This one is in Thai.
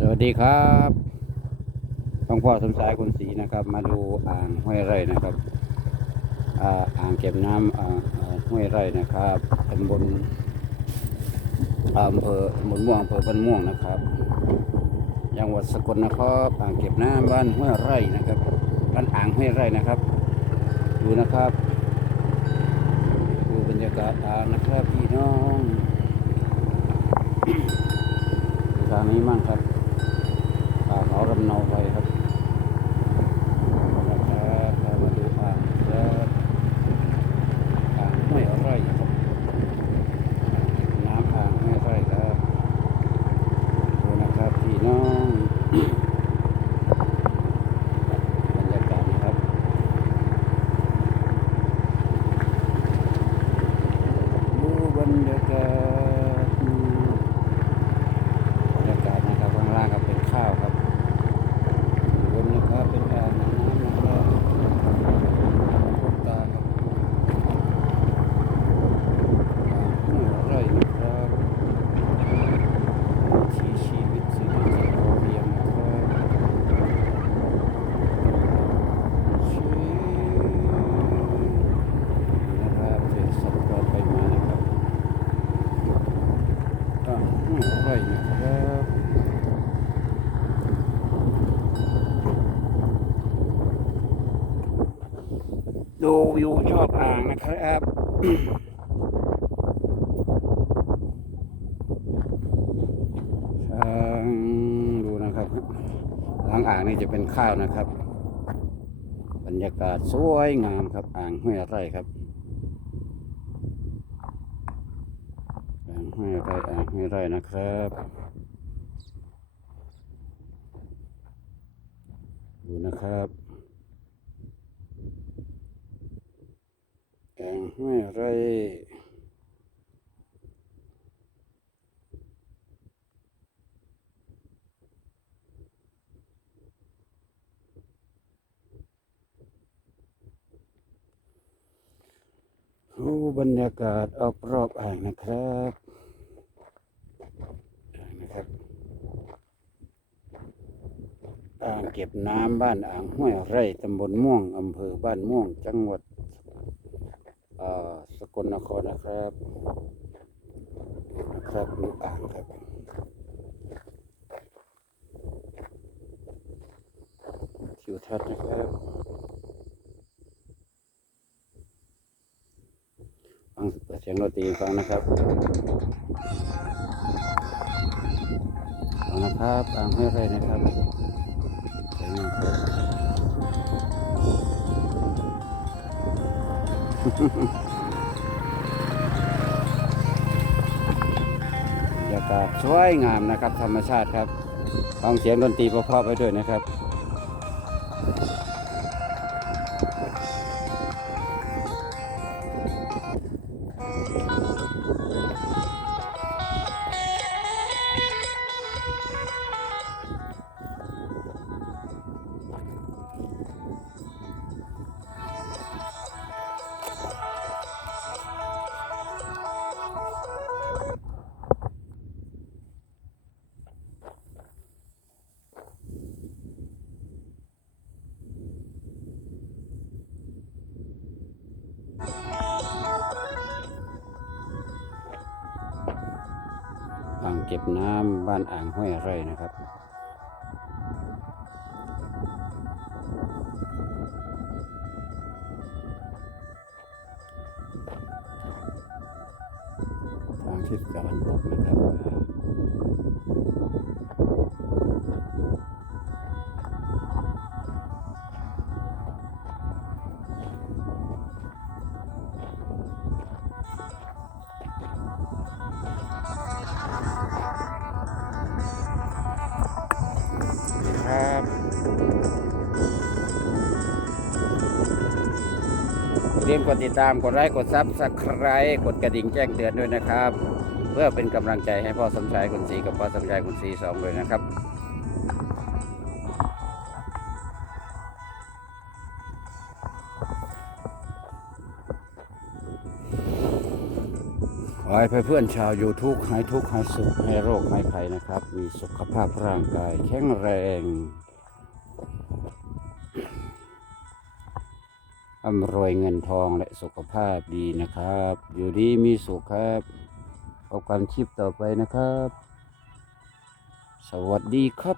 สวัสดีครับหลวงพ่อสมสายคุณศรีนะครับ มาดูอ่างห้วยไร่นะครับ อ่าอางเก็บน้ำอ่าอ่าห้วยไร่นะครับตำบลอำเภอตำบลม่วงอำเภอบ้านม่วงนะครับจังหวัดสกลนครอ่างเก็บน้ำบ้านห้วยไร่นะครับบ้านอ่างห้วยไร่นะครับ ดูนะครับดูบรรยากาศอ่างนะครับพี่น้องทางนี้มั่งครับ ป่าเขารำเนาไปครับนะครับพามาดูอ่างครับอ่างห้วยไร่ครับน้ำอ่างห้วยไร่ครับดูนะครับพี่น้องบรรยากาศนะครับดูบรรยากาศอืม บรรยากาศนะครับข้างล่างก็เป็นข้าวครับบนนะครับเป็นอ่างน้ำนะครับต้นตาครับอ่างห้วยไร่นะครับชีชีวิตชีวิตที่พอเพียงนะครับชีนะครับเศรษฐสัญจรไปมานะครับ อ่าห้วยไร่นะครับ ดูวิวชอบอ่างนะครับช้างดูนะครับหลังอ่างนี่จะเป็นข้าวนะครับ บรรยากาศสวยงามครับอ่างห้วยไร่ครับอ่างห้วยไร่อ่างห้วยไร่นะครับดูนะครับอ่าง ห้วยไร่ดูบรรยากาศรอบๆอ่างนะครับอ่างนะครับอ่างเก็บน้ำบ้านอ่างห้วยไร่ตำบลม่วงอำเภอบ้านม่วง จังหวัด สกลนครนะครับนะครับดูกอ่างครับทิวทัศน์นะครับฟังเสียงดนตรีฟังนะครับฟังนะครับอ่างห้วยไรนะครับสวยงามครับ บรรยากาศสวยงามนะครับ ธรรมชาติครับฟังเสียงดนตรีเพราะๆไปด้วยนะครับ อ่างเก็บน้ำบ้านอ่างห้วยไร่นะครับ ทางทิศตะวันตกนะครับ เรียนกดติดตามกดไลค์กดซับสไครต์กดกระดิ่งแจ้งเตือนด้วยนะครับ เพื่อเป็นกำลังใจให้พ่อสมชายคุณศรีกับพ่อสมชายคุณศรีสองเลยนะครับวให้เพื่อนชาวยูทูบหายทุกข์หายสุขหายโรคหายภัยนะครับ มีสุขภาพร่างกายแข็งแรง ร่ำรวยเงินทองและสุขภาพดีนะครับ อยู่ดีมีสุขครับเอาความชีพต่อไปนะครับ สวัสดีครับ